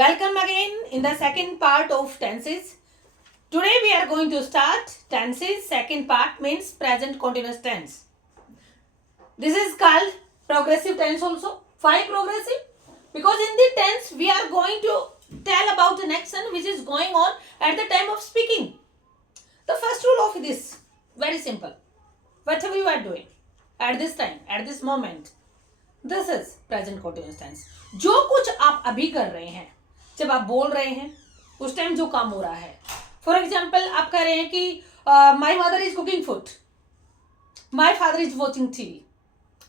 Welcome again in the second part of tenses. Today we are going to start tenses. Second part means present continuous tense. This is called progressive tense also. Why progressive? Because in the tense we are going to tell about an action which is going on at the time of speaking. The first rule of this, very simple. Whatever you are doing at this time, at this moment, this is present continuous tense. जो कुछ आप अभी कर रहे हैं, जब आप बोल रहे हैं उस टाइम जो काम हो रहा है. फॉर एग्जाम्पल आप कह रहे हैं कि my mother is cooking food, my father is watching TV.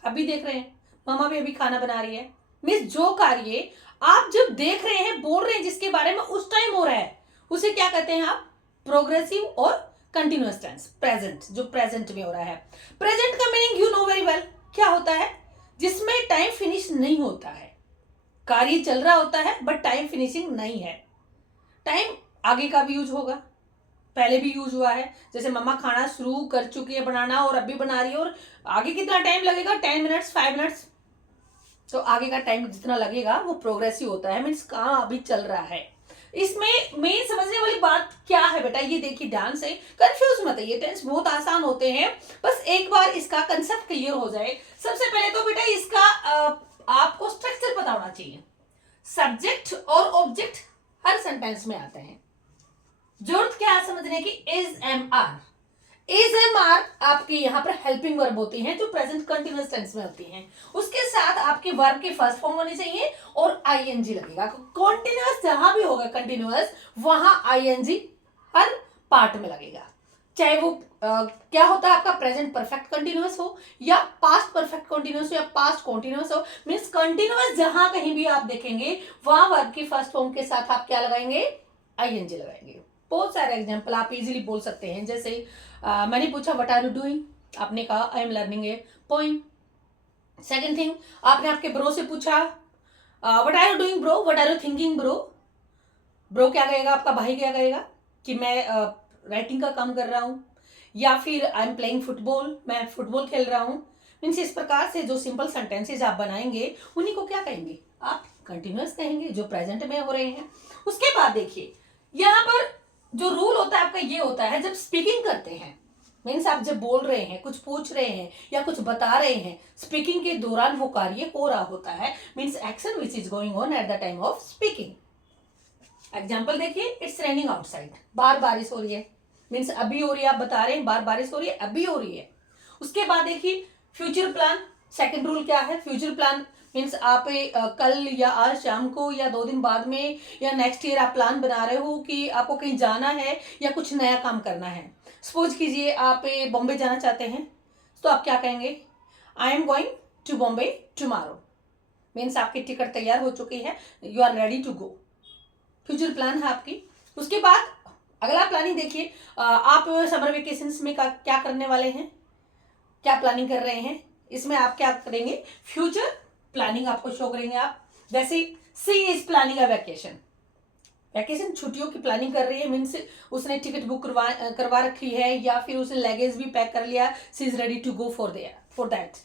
अभी देख रहे हैं, मामा भी अभी खाना बना रही है. मीन्स जो कार्य आप जब देख रहे हैं, बोल रहे हैं, जिसके बारे में उस टाइम हो रहा है, उसे क्या कहते हैं आप? प्रोग्रेसिव और कंटिन्यूअस टेंस. प्रेजेंट, जो प्रेजेंट में हो रहा है. प्रेजेंट का meaning you know very well. क्या होता है? जिसमें टाइम फिनिश नहीं होता है. कार्य चल रहा होता है बट टाइम फिनिशिंग नहीं है. टाइम आगे का भी यूज होगा, पहले भी यूज हुआ है. जैसे मम्मा खाना शुरू कर चुकी है बनाना और अभी बना रही है, और आगे कितना टाइम लगेगा? 10 मिनट्स, 5 मिनट्स. तो आगे का टाइम जितना लगेगा वो प्रोग्रेसिव होता है. मीन्स काम अभी चल रहा है. इसमें मेन समझने वाली बात क्या है बेटा, ये देखिए ध्यान से, कंफ्यूज मत है. ये टेंस बहुत आसान होते हैं, बस एक बार इसका कंसेप्ट क्लियर हो जाए. सबसे पहले तो बेटा इसका आपको स्ट्रक्चर पता होना चाहिए. सब्जेक्ट और ऑब्जेक्ट हर सेंटेंस में आते हैं. जरूरत क्या है समझने की? Is, am, are. Is, am, are आपकी यहाँ पर हेल्पिंग वर्ब होती हैं, जो प्रेजेंट कंटिन्यूअस टेंस में होती हैं. उसके साथ आपके वर्ब की फर्स्ट फॉर्म होनी चाहिए और आईएनजी लगेगा. कंटिन्यूअस जहां भी होगा कंटिन्यूअस, वहां आईएनजी हर पार्ट में लगेगा. चाहे वो क्या होता है आपका? प्रेजेंट परफेक्ट कंटिन्यूअस हो या पास्ट परफेक्ट कंटिन्यूअस हो या पास्ट कंटिन्यूअस हो. मीन्स कंटिन्यूअस जहां कहीं भी आप देखेंगे, वहां वर्ब की फर्स्ट फॉर्म के साथ आप क्या लगाएंगे? आईएनजी लगाएंगे. बहुत सारे एग्जाम्पल आप इजीली बोल सकते हैं. जैसे मैंने पूछा व्हाट आर यू डूइंग, आपने कहा I am learning a poem. Second thing, आपने आपके ब्रो से पूछा what are you doing bro, what are you thinking bro. Bro क्या कहेगा? आपका भाई क्या कहेगा? कि मैं राइटिंग का काम कर रहा हूँ. या फिर आई एम प्लेइंग फुटबॉल, मैं फुटबॉल खेल रहा हूँ. मीन्स इस प्रकार से जो सिंपल सेंटेंसेज आप बनाएंगे उन्हीं को क्या कहेंगे? आप कंटिन्यूअस कहेंगे, जो प्रेजेंट में हो रहे हैं. उसके बाद देखिए यहाँ पर जो रूल होता है आपका ये होता है, जब स्पीकिंग करते हैं, मीन्स आप जब बोल रहे हैं, कुछ पूछ रहे हैं या कुछ बता रहे हैं, स्पीकिंग के दौरान वो कार्य हो रहा होता है. Means action which is going on at the time of speaking. Example देखिए, इट्स रेनिंग आउटसाइड. बाहर बारिश हो रही है. मीन्स अभी हो रही है, आप बता रहे हैं बाहर बारिश हो रही है, अभी हो रही है. उसके बाद देखिए फ्यूचर प्लान. सेकंड रूल क्या है? फ्यूचर प्लान मीन्स आप कल या आज शाम को या 2 दिन बाद में या नेक्स्ट ईयर आप प्लान बना रहे हो कि आपको कहीं जाना है या कुछ नया काम करना है. सपोज कीजिए आप बॉम्बे जाना चाहते हैं, तो आप क्या कहेंगे? I am going to Bombay tomorrow. Means आपकी टिकट तैयार हो चुकी है, you are ready to go. Future plan है आपकी. उसके बाद अगला प्लानिंग देखिए, आप समर वेकेशन में क्या करने वाले हैं, क्या प्लानिंग कर रहे हैं. इसमें आप क्या करेंगे? फ्यूचर प्लानिंग आपको शो करेंगे आप. जैसे she is planning a vacation. Vacation छुट्टियों की प्लानिंग कर रही है. मीन्स उसने टिकट बुक करवा रखी है या फिर उसने लगेज भी पैक कर लिया. She is ready to go for that.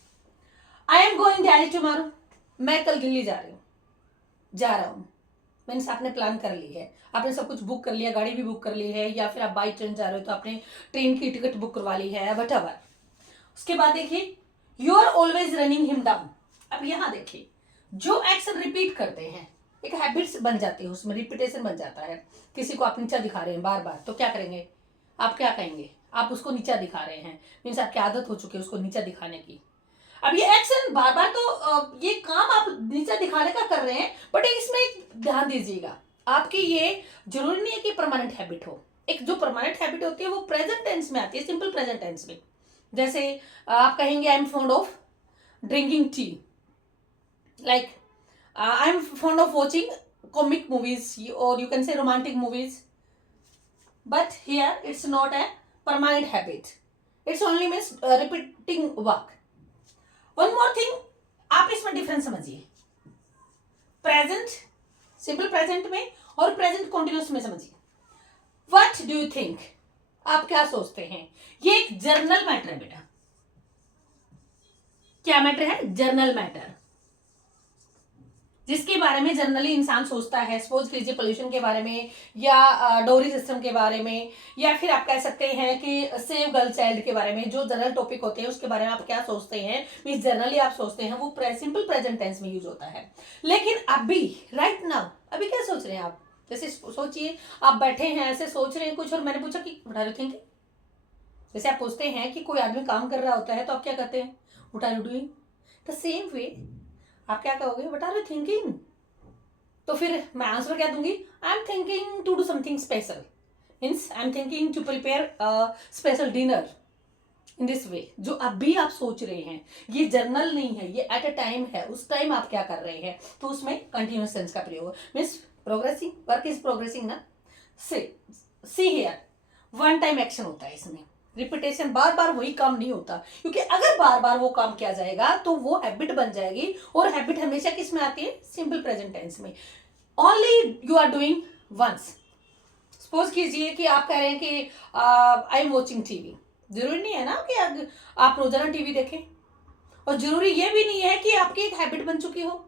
I am going Delhi tomorrow. मैं कल दिल्ली जा रहा हूँ. मीन्स आपने प्लान कर ली है, आपने सब कुछ बुक कर लिया, गाड़ी भी बुक कर ली है, या फिर आप बाई ट्रेन जा रहे हो तो आपने ट्रेन की टिकट बुक करवा ली है, व्हाटएवर. उसके बाद देखिए you are always running him down. अब यहाँ देखिए जो एक्शन रिपीट करते हैं, एक हैबिट्स बन जाती है, उसमें रिपीटेशन बन जाता है. किसी को आप नीचा दिखा रहे हैं बार बार, तो क्या करेंगे? आप क्या कहेंगे? आप उसको नीचा दिखा रहे हैं. मीन्स आपकी आदत हो चुकी है उसको नीचा दिखाने की. अब ये एक्शन बार बार, तो ये काम आप नीचा दिखाने का कर रहे हैं, बट इसमें एक ध्यान दीजिएगा, आपकी ये जरूरी नहीं है कि परमानेंट हैबिट हो. एक जो परमानेंट हैबिट होती है वो प्रेजेंट टेंस में आती है, सिंपल प्रेजेंट टेंस में. जैसे आप कहेंगे I am fond of drinking tea, like I am fond of watching comic movies और you can say romantic movies. But here it's not a permanent habit, it's only means repeating work. One more thing, आप इसमें difference समझिए. Present simple present में और present continuous में समझिए. What do you think, आप क्या सोचते हैं? ये एक जर्नल मैटर है बेटा. क्या मैटर है? Journal matter. जिसके बारे में जनरली इंसान सोचता है। सपोज कीजिए पोल्यूशन के बारे में, या डोरी सिस्टम के बारे में, या फिर आप कह सकते हैं कि सेव गर्ल चाइल्ड के बारे में। जो जनरल टॉपिक होते हैं उसके बारे में आप क्या सोचते हैं, मीन्स जनरली आप सोचते हैं, वो सिंपल प्रेजेंट टेंस में यूज होता है। लेकिन अभी राइट नाउ अभी क्या सोच रहे हैं आप? जैसे सोचिए आप बैठे हैं ऐसे सोच रहे हैं कुछ, और मैंने पूछा कि व्हाट आर यू थिंकिंग। जैसे आप पूछते हैं कि कोई आदमी काम कर रहा होता है तो आप क्या कहते हैं, what are you doing. The same way आप क्या कहोगे, व्हाट आर यू थिंकिंग। तो फिर मैं आंसर क्या दूंगी, I am thinking to do something special, means I am thinking to prepare special dinner in this way. जो अभी आप सोच रहे हैं ये जर्नल नहीं है, ये एट अ टाइम है, उस टाइम आप क्या कर रहे हैं, तो उसमें कंटिन्यूअस टेंस का प्रयोग, means progressing, work is progressing ना। See here one time action होता है इसमें, रिपीटेशन, बार बार वही काम नहीं होता, क्योंकि अगर बार बार वो काम किया जाएगा तो वो हैबिट बन जाएगी, और हैबिट हमेशा किस में आती है, सिंपल प्रेजेंट टेंस में। Only you are doing once. Suppose कीजिए कि आप कह रहे हैं कि आई एम वॉचिंग टीवी। जरूरी नहीं है ना कि आप रोजाना टीवी देखें, और जरूरी ये भी नहीं है कि आपकी एक हैबिट बन चुकी हो।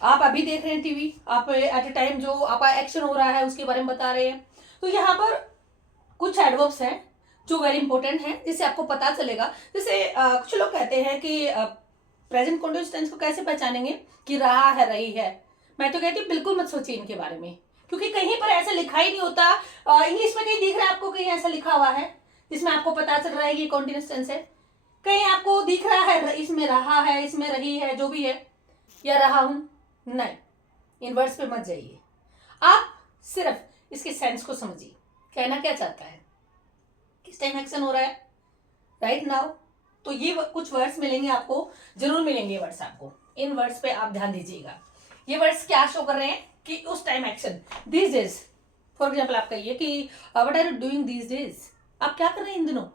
आप अभी देख रहे हैं टीवी, आप एट अ टाइम जो आपका एक्शन हो रहा है उसके बारे में बता रहे हैं। तो यहाँ पर कुछ एडवर्ब्स हैं जो वेरी इंपॉर्टेंट हैं, जिससे आपको पता चलेगा। जैसे कुछ लोग कहते हैं कि प्रेजेंट कंटिन्यूअस टेंस को कैसे पहचानेंगे कि रहा है, रही है। मैं तो कहती हूँ बिल्कुल मत सोचिए इनके बारे में, क्योंकि कहीं पर ऐसा लिखा ही नहीं होता। इंग्लिश में कहीं दिख रहा है आपको, कहीं ऐसा लिखा हुआ है जिसमें आपको पता चल रहा है कि कंटिन्यूअस टेंस है। कहीं आपको दिख रहा है इसमें रहा है, इसमें रही है, जो भी है, या रहा हूं। नहीं, इन वर्ड्स पे मत जाइए, आप सिर्फ इसके सेंस को समझिए, कहना क्या चाहता है, किस टाइम एक्शन हो रहा है, राइट नाउ। तो ये कुछ वर्ड्स मिलेंगे आपको, जरूर मिलेंगे वर्ड्स आपको, इन वर्ड्स पे आप ध्यान दीजिएगा। ये वर्ड्स क्या शो कर रहे हैं कि उस time action, these days. For example आप कहिए कि what are you doing these days, आप क्या कर रहे हैं इन दिनों।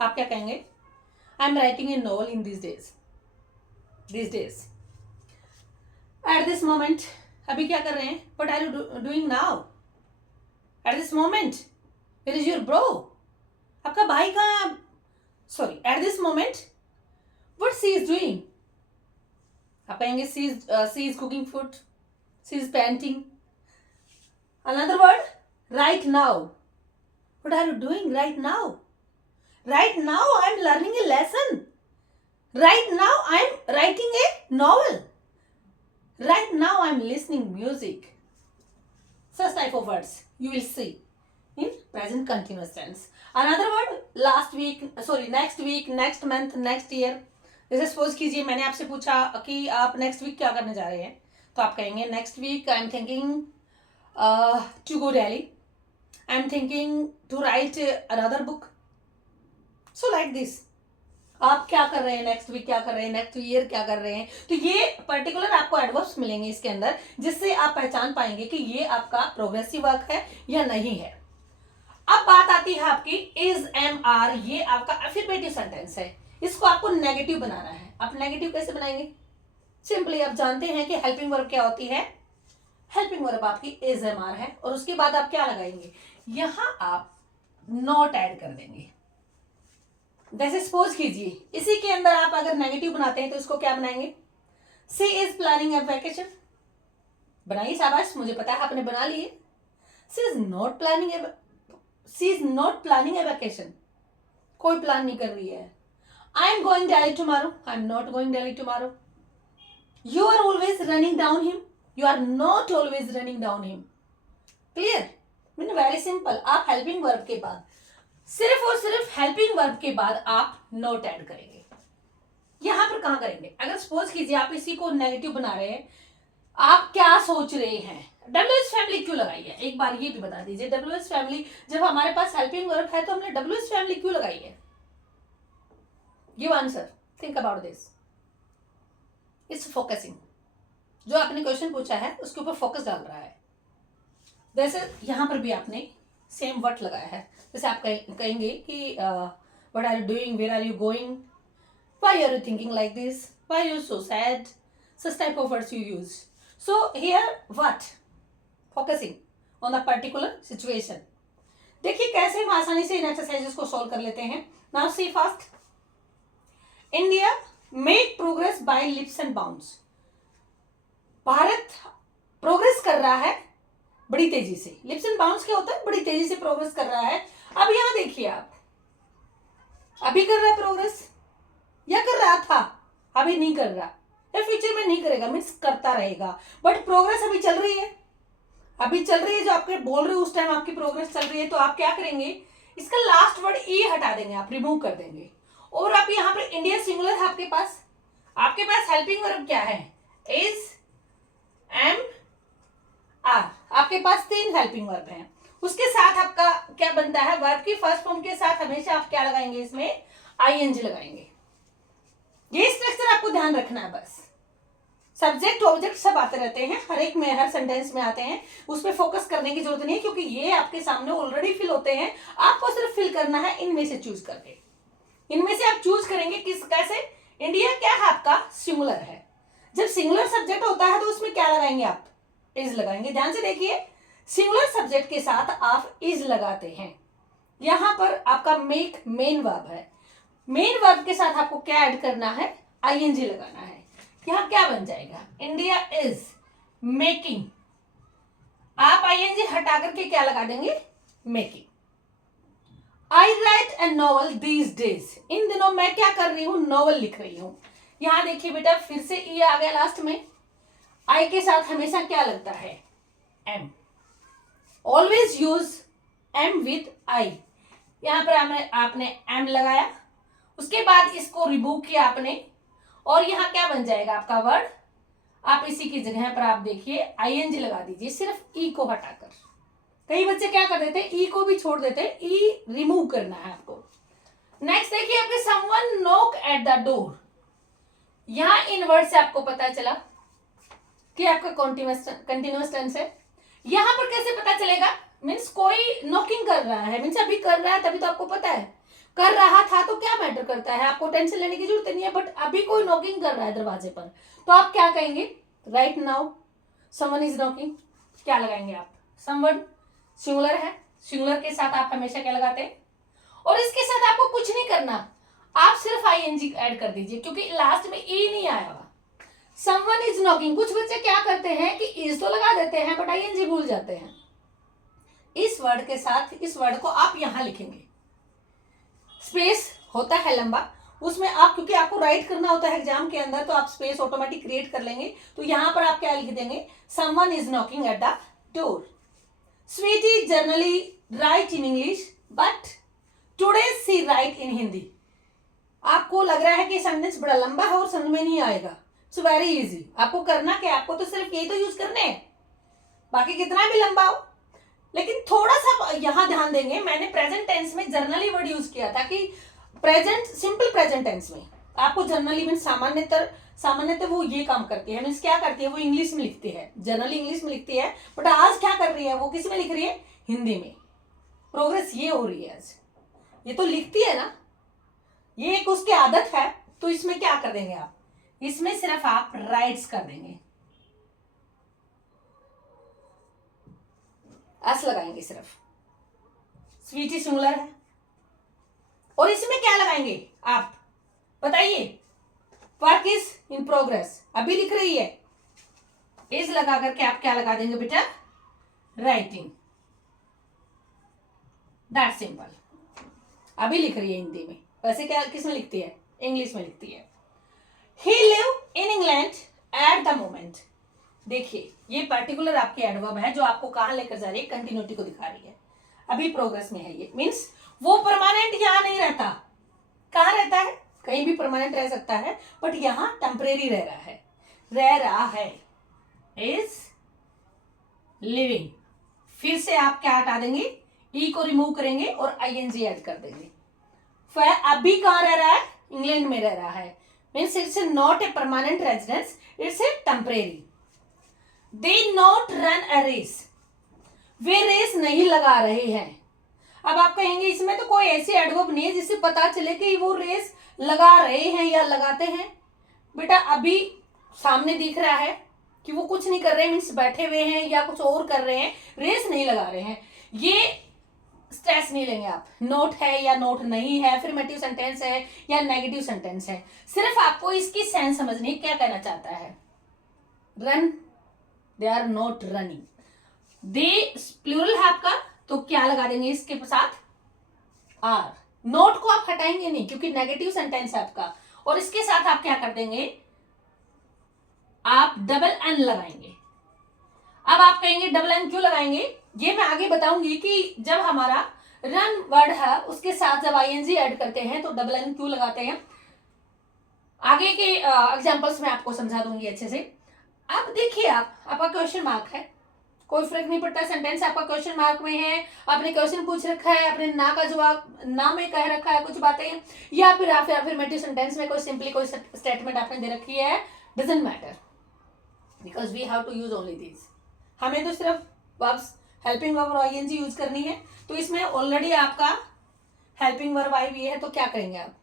आप क्या कहेंगे, I am writing a novel in these days, these days. At this moment, अभी क्या कर रहे हैं, what are you doing now, at this moment, where is your bro, आपका भाई कहाँ है। Sorry, at this moment what she is doing, आप कहेंगे she is cooking food, she is painting. Another word, right now, what are you doing right now, right now I am learning A lesson, right now I am writing a novel, right now I'm listening music. Such type of words you will see in present continuous tense. Another word, next week, next month, next year. जैसे suppose कीजिए मैंने आपसे पूछा कि आप next week क्या करने जा रहे हैं, तो आप कहेंगे next week I am thinking to go Delhi, I am thinking to write another book. So like this, आप क्या कर रहे हैं नेक्स्ट वीक, क्या कर रहे हैं नेक्स्ट ईयर, क्या कर रहे हैं। तो ये पर्टिकुलर आपको एडवर्ब्स मिलेंगे इसके अंदर, जिससे आप पहचान पाएंगे कि ये आपका प्रोग्रेसिव वर्क है या नहीं है। अब बात आती है आपकी इज, एम, आर, ये आपका अफर्मेटिव सेंटेंस है। इसको आपको नेगेटिव बनाना है। आप नेगेटिव कैसे बनाएंगे, सिंपली आप जानते हैं कि हेल्पिंग वर्ब क्या होती है, हेल्पिंग वर्ब आपकी इज, एम, आर है, और उसके बाद आप क्या लगाएंगे, यहां आप नॉट ऐड कर देंगे। जैसे सपोज कीजिए इसी के अंदर आप अगर नेगेटिव बनाते हैं तो इसको क्या बनाएंगे, she is planning a vacation, बनाइए, शाबाश, मुझे पता है आपने बना लिए। She is not planning a vacation, कोई प्लान नहीं कर रही है। I am going Delhi tomorrow, I am not going Delhi tomorrow. You are always running down him, you are not always running down him. Clear, mean very simple. आप helping verb के बाद, सिर्फ और सिर्फ हेल्पिंग वर्ब के बाद आप नोट ऐड करेंगे। यहां पर कहां करेंगे, अगर सपोज कीजिए आप इसी को नेगेटिव बना रहे हैं, आप क्या सोच रहे हैं, डब्ल्यूएस फैमिली क्यों लगाई है, एक बार ये भी बता दीजिए। डब्ल्यूएस फैमिली, जब हमारे पास हेल्पिंग वर्ब है तो हमने डब्ल्यूएस फैमिली क्यों लगाई है, give answer, think about this. It's focusing, जो आपने क्वेश्चन पूछा है उसके ऊपर फोकस डाल रहा है। जैसे यहां पर भी आपने सेम वर्ड लगाया है। जैसे आप कहेंगे कि what are you doing, where are you going, why are you thinking like this, why are you so sad, such type of words you use. So here what, focusing on the particular situation. देखिए कैसे हम आसानी से इन exercises को solve कर लेते हैं। Now see first, India make progress by leaps and bounds. Bharat progress कर रहा है बड़ी तेजी से। लिप्स एंड बाउंड्स क्या होता है, बड़ी तेजी से प्रोग्रेस कर रहा है। अब यहां देखिए आप, अभी कर रहा है प्रोग्रेस या कर रहा था, अभी नहीं कर रहा या फ्यूचर में नहीं करेगा, मीन्स करता रहेगा, बट प्रोग्रेस अभी चल रही है, अभी चल रही है। जो आपके बोल रहे हो उस टाइम आपकी प्रोग्रेस चल रही है, तो आप क्या करेंगे, इसका लास्ट वर्ड ई हटा देंगे, आप रिमूव कर देंगे। और आप यहाँ पर इंडिया सिंगुलर है आपके पास हेल्पिंग वर्ब क्या है, इज, एम, आर। आपके पास 3 हेल्पिंग वर्ब हैं। उसके साथ आपका क्या बनता है, वर्ब की फर्स्ट फॉर्म के साथ हमेशा आप क्या लगाएंगे, इसमें आईएनजी लगाएंगे। ये स्ट्रक्चर आपको ध्यान रखना है बस। सब्जेक्ट ऑब्जेक्ट सब आते रहते हैं, हर एक में, हर सेंटेंस में आते हैं, उस पर फोकस करने की जरूरत नहीं है, क्योंकि ये आपके सामने ऑलरेडी फिल होते हैं। आपको सिर्फ फिल करना है इनमें से चूज करके। इनमें से आप चूज करेंगे किस, कैसे। इंडिया क्या है आपका, सिंगुलर है। जब सिंगुलर सब्जेक्ट होता है तो उसमें क्या लगाएंगे आप, इज लगाएंगे। ध्यान से देखिए, सिंगुलर सब्जेक्ट के साथ आप इज लगाते हैं। यहां पर आपका मेक मेन वर्ब है, मेन वर्ब के साथ आपको क्या ऐड करना है, आईएनजी लगाना है। यहां क्या बन जाएगा, इंडिया इज मेकिंग। आप आईएनजी हटा करके क्या लगा देंगे, making. I write a novel these days. इन दिनों मैं क्या कर रही हूं, नॉवल लिख रही हूं। यहां देखिए बेटा, फिर से ई आ गया लास्ट में। आई के साथ हमेशा क्या लगता है, am. Always use am with I. यहां पर आपने एम लगाया, उसके बाद इसको रिमूव किया आपने, और यहां क्या बन जाएगा आपका वर्ड। आप इसी की जगह पर आप देखिए आईएनजी लगा दीजिए, सिर्फ ई को हटाकर। कई बच्चे क्या कर देते हैं, ई को भी छोड़ देते हैं, ई रिमूव करना है आपको। नेक्स्ट देखिए, आपके someone knock eight the door. यहां इन वर्ड से आपको पता चला कि आपका कंटिन्यूअस टेंस है। यहां पर कैसे पता चलेगा, मीन्स कोई नॉकिंग कर रहा है, मीन्स अभी कर रहा है, तभी तो आपको पता है। कर रहा था तो क्या मैटर करता है, आपको टेंशन लेने की जरूरत नहीं है, बट अभी कोई नॉकिंग कर रहा है दरवाजे पर, तो आप क्या कहेंगे, right now someone is knocking. क्या लगाएंगे आप, समवन सिंगुलर है, सिंगुलर के साथ आप हमेशा क्या लगाते हैं, और इसके साथ आपको कुछ नहीं करना, आप सिर्फ आईएनजी ऐड कर दीजिए, क्योंकि लास्ट में ई नहीं आया हुआ। Someone is knocking. कुछ बच्चे क्या करते हैं कि इज तो लगा देते हैं बट आईएनजी भूल जाते हैं। इस वर्ड के साथ इस वर्ड को आप यहां लिखेंगे, स्पेस होता है लंबा, उसमें आप, क्योंकि आपको राइट करना होता है एग्जाम के अंदर, तो आप स्पेस ऑटोमेटिक क्रिएट कर लेंगे। तो यहां पर आप क्या लिख देंगे, someone is knocking at the door. Sweety generally write in English but today she write in Hindi. आपको लग रहा है कि सेंटेंस बड़ा लंबा है और समझ में नहीं आएगा, इट्स वेरी इजी। आपको करना क्या, आपको तो सिर्फ यही तो यूज करने हैं, बाकी कितना भी लंबा हो। लेकिन थोड़ा सा यहां ध्यान देंगे, मैंने प्रेजेंट टेंस में जर्नली वर्ड यूज किया था, कि प्रेजेंट, सिंपल प्रेजेंट टेंस में आपको जर्नली मीन सामान्यतः वो ये काम करती है, मीन्स क्या करती है, वो इंग्लिश में लिखती है, जनरली इंग्लिश में लिखती है, बट आज क्या कर रही है, वो किस में लिख रही है, हिंदी में। प्रोग्रेस ये हो रही है आज, ये तो लिखती है ना, ये एक उसकी आदत है। तो इसमें क्या कर देंगे आप, इसमें सिर्फ आप राइट्स कर देंगे, एस लगाएंगे सिर्फ। स्वीटी सिंगुलर है, और इसमें क्या लगाएंगे आप बताइए, वर्क इज इन प्रोग्रेस, अभी लिख रही है, इज लगा करके आप क्या लगा देंगे बेटा, राइटिंग। दैट सिंपल, अभी लिख रही है हिंदी में, वैसे क्या किस में लिखती है, इंग्लिश में लिखती है। He live in England at the moment. देखिए ये पर्टिकुलर आपकी एडवर्ब है जो आपको कहां लेकर जा रही है, कंटिन्यूटी को दिखा रही है, अभी प्रोग्रेस में है ये, मीन्स वो परमानेंट यहां नहीं रहता, कहां रहता है, कहीं भी परमानेंट रह सकता है, बट यहां टेम्परेरी रह रहा है, इज लिविंग। फिर से आप क्या हटा देंगे, ई को रिमूव करेंगे और आईएनजी ऐड कर देंगे। फिर अभी कहां रह रहा है, इंग्लैंड में रह रहा है, means it's not a permanent residence, it's a temporary. They not run a race, वे रेस नहीं लगा रहे हैं। अब आप कहेंगे इसमें तो कोई ऐसी एडवर्ब नहीं है जिससे पता चले कि वो रेस लगा रहे हैं या लगाते हैं। बेटा अभी सामने दिख रहा है कि वो कुछ नहीं कर रहे हैं, मीन्स बैठे हुए हैं या कुछ और कर रहे हैं, रेस नहीं लगा रहे हैं। ये स्ट्रेस नहीं लेंगे आप, नोट है या नोट नहीं है, अफर्मेटिव सेंटेंस है या नेगेटिव सेंटेंस है, सिर्फ आपको इसकी सेंस समझनी, क्या कहना चाहता है। Run they are not running. They plural है आपका, तो क्या लगा देंगे इसके साथ, आर। नोट को आप हटाएंगे नहीं क्योंकि नेगेटिव सेंटेंस है आपका, और इसके साथ आप क्या कर देंगे, आप डबल एन लगाएंगे। अब आप कहेंगे डबल एन क्यों लगाएंगे, ये मैं आगे बताऊंगी कि जब हमारा रन वर्ड है उसके साथ जब आईएनजी ऐड करते हैं तो डबल एन क्यों लगाते हैं, आगे के एग्जांपल्स में आपको समझा दूंगी अच्छे से। अब देखिए आपका क्वेश्चन मार्क है, कोई फर्क नहीं पड़ता, सेंटेंस आपका क्वेश्चन मार्क में है, आपने क्वेश्चन पूछ रखा है, आपने ना का जवाब ना में कह रखा है कुछ बातें, या फिर अफर्मेटिव सेंटेंस में कोई सिंपली कोई स्टेटमेंट आपने दे रखी है, doesn't matter, because we have to use only these. हमें तो सिर्फ वर्ब्स हेल्पिंग वर्ब और आईएनजी यूज करनी है, तो इसमें ऑलरेडी आपका हेल्पिंग वर्ब आई हुई है, तो क्या करेंगे आप,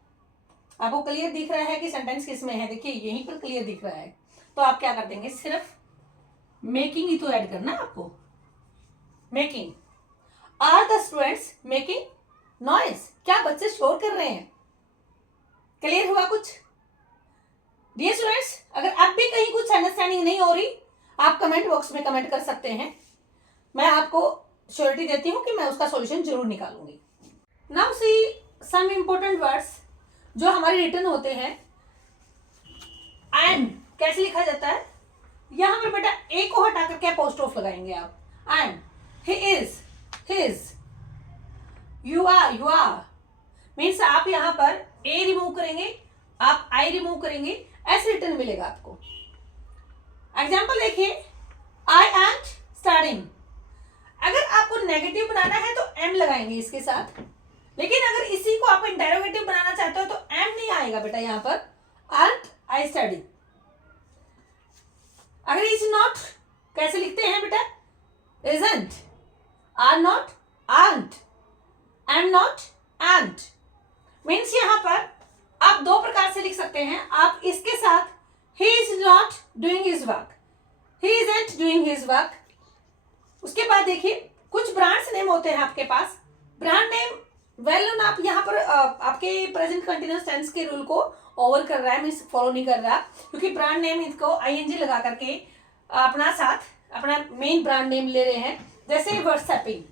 आपको क्लियर दिख रहा है कि सेंटेंस किस में है, देखिए यहीं पर क्लियर दिख रहा है, तो आप क्या कर देंगे, सिर्फ मेकिंग ही तो ऐड करना है आपको। Making, are the students making noise, क्या बच्चे शोर कर रहे हैं, क्लियर हुआ कुछ। डियर स्टूडेंट्स, अगर अब भी कहीं कुछ अंडरस्टैंडिंग नहीं हो रही, आप कमेंट बॉक्स में कमेंट कर सकते हैं, मैं आपको श्योरिटी देती हूं कि मैं उसका सॉल्यूशन जरूर निकालूंगी। Now see some important words जो हमारे रिटन होते हैं। एंड कैसे लिखा जाता है, यहां पर बेटा ए को हटा करके अपोस्ट्रोफ लगाएंगे आप, and he is, his, you are means आप यहां पर ए रिमूव करेंगे, आप आई रिमूव करेंगे, ऐसे रिटर्न मिलेगा आपको। एग्जाम्पल देखिए, आई एम स्टडिंग, अगर आपको नेगेटिव बनाना है तो एम लगाएंगे इसके साथ, लेकिन अगर इसी को आप इंटेरोगेटिव बनाना चाहते हो तो एम नहीं आएगा बेटा यहां पर, आंट आई स्टडी। अगर इज नॉट कैसे लिखते हैं बेटा, isn't, are not aren't, am not ain't, means यहां पर आप दो प्रकार से लिख सकते हैं, आप इसके साथ he is not doing his work, he isn't doing his work। उसके बाद देखिए कुछ ब्रांड्स नेम होते हैं आपके पास, ब्रांड नेम वेल नोन, आप यहाँ पर आपके प्रेजेंट कंटिन्यूअस टेंस के रूल को ओवर कर रहा है, मीन्स फॉलो नहीं कर रहा, क्योंकि ब्रांड नेम इसको आईएनजी लगा करके अपना साथ अपना मेन ब्रांड नेम ले रहे हैं, जैसे व्हाट्सएपिंग,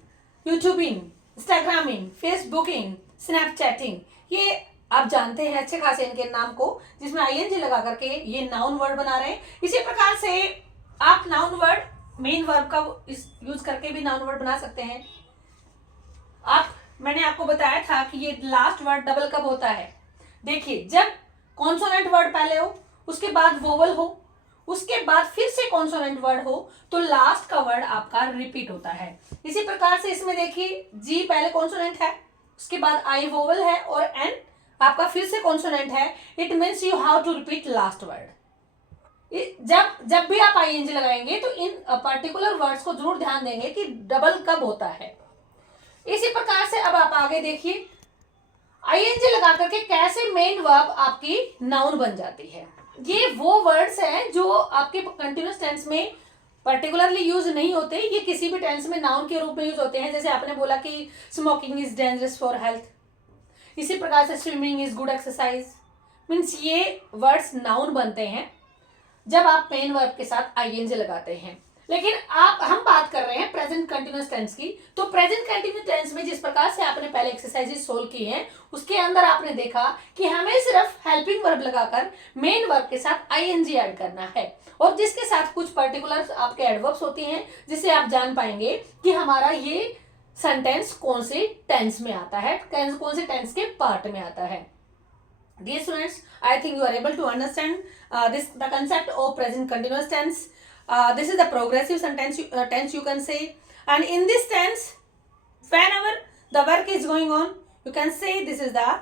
यूट्यूबिंग, इंस्टाग्रामिंग, फेसबुकिंग, स्नैपचैटिंग, ये आप जानते हैं अच्छे खासे इनके नाम को, जिसमें आईएनजी लगा करके ये नाउन वर्ड बना रहे हैं। इसी प्रकार से आप नाउन वर्ड मेन वर्ब का यूज करके भी नाउन वर्ड बना सकते हैं। मैंने आपको बताया था कि ये लास्ट वर्ड डबल कब होता है, देखिए जब कॉन्सोनेंट वर्ड पहले हो, उसके बाद वोवल हो, उसके बाद फिर से कॉन्सोनेंट वर्ड हो, तो लास्ट का वर्ड आपका रिपीट होता है। इसी प्रकार से इसमें देखिए जी पहले कॉन्सोनेंट है, उसके बाद आई वोवल है, और एन आपका फिर से कॉन्सोनेंट है, it means you have to repeat last word. जब भी आप आईएनजी लगाएंगे तो इन पर्टिकुलर वर्ड्स को जरूर ध्यान देंगे कि डबल कब होता है। इसी प्रकार से अब आप आगे देखिए, आईएनजी लगा करके कैसे मेन वर्ब आपकी नाउन बन जाती है। ये वो वर्ड्स हैं जो आपके कंटिन्यूअस टेंस में पर्टिकुलरली यूज नहीं होते, ये किसी भी टेंस में नाउन के रूप में यूज होते हैं। जैसे आपने बोला कि smoking is dangerous for health, इसी प्रकार से swimming is good exercise, means ये वर्ड्स नाउन बनते हैं जब आप मेन वर्ब के साथ आईएनजी लगाते हैं। लेकिन हम बात कर रहे हैं प्रेजेंट कंटिन्यूअस टेंस की, तो प्रेजेंट कंटिन्यूअस टेंस में जिस प्रकार से आपने पहले एक्सरसाइजेस सोल्व की हैं, उसके अंदर आपने देखा कि हमें सिर्फ हेल्पिंग वर्ब लगाकर मेन वर्ब के साथ आईएनजी ऐड करना है, और जिसके साथ कुछ पर्टिकुलर आपके एडवर्ब्स होती हैं, जिससे आप जान पाएंगे कि हमारा ये सेंटेंस कौन से टेंस में आता है, कौन से टेंस के पार्ट में आता है। Dear students, I think you are able to understand the concept of present continuous tense. This is the progressive tense you can say, and in this tense, whenever the work is going on, you can say this is the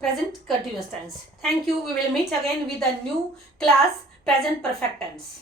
present continuous tense. Thank you. We will meet again with a new class, present perfect tense.